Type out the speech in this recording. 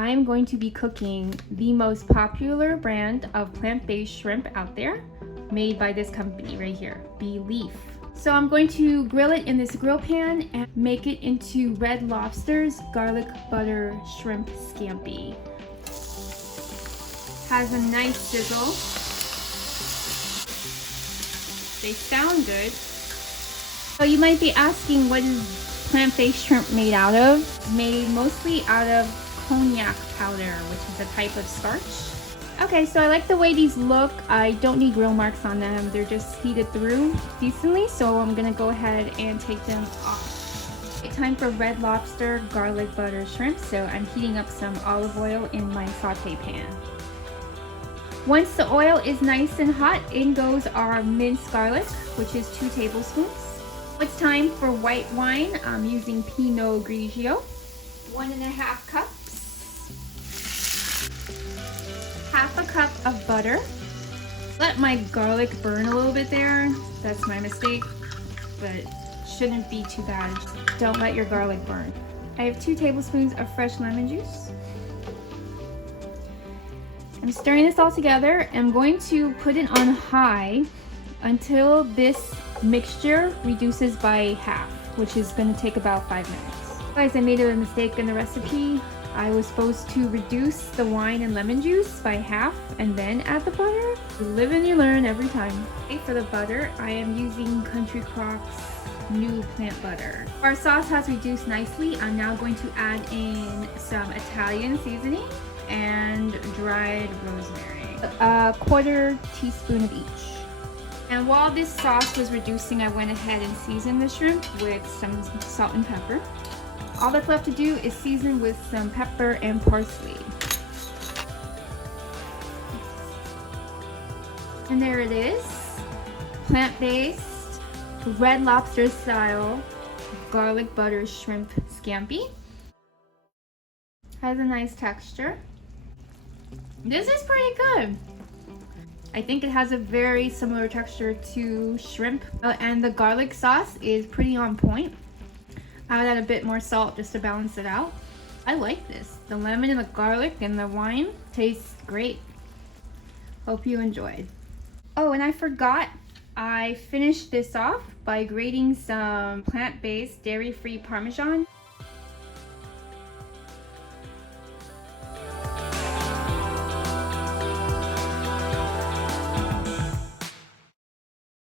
I'm going to be cooking the most popular brand of plant-based shrimp out there, made by this company right here, Belief. So I'm going to grill it in this grill pan and make it into Red Lobster's garlic butter shrimp scampi. Has a nice sizzle. They sound good. So you might be asking, what is plant-based shrimp made out of? Made mostly out of cognac powder, which is a type of starch. Okay, so I like the way these look. I don't need grill marks on them. They're just heated through decently, so I'm gonna go ahead and take them off. Okay, time for Red Lobster garlic butter shrimp, so I'm heating up some olive oil in my saute pan. Once the oil is nice and hot, in goes our minced garlic, which is 2 tablespoons. It's time for white wine. I'm using Pinot Grigio. 1.5 cups. Half a cup of butter. Let my garlic burn a little bit there. That's my mistake, but shouldn't be too bad. Don't let your garlic burn. I have 2 tablespoons of fresh lemon juice. I'm stirring this all together. I'm going to put it on high until this mixture reduces by half, which is going to take about 5 minutes. Guys, I made a mistake in the recipe. I was supposed to reduce the wine and lemon juice by half and then add the butter. You live and you learn every time. Okay, for the butter, I am using Country Crock's new plant butter. Our sauce has reduced nicely. I'm now going to add in some Italian seasoning and dried rosemary. A 1/4 teaspoon of each. And while this sauce was reducing, I went ahead and seasoned the shrimp with some salt and pepper. All that's left to do is season with some pepper and parsley. And there it is. Plant-based, Red Lobster style, garlic butter shrimp scampi. Has a nice texture. This is pretty good. I think it has a very similar texture to shrimp, and the garlic sauce is pretty on point. I would add a bit more salt just to balance it out. I like this. The lemon and the garlic and the wine tastes great. Hope you enjoyed. Oh, and I forgot, I finished this off by grating some plant-based dairy-free Parmesan.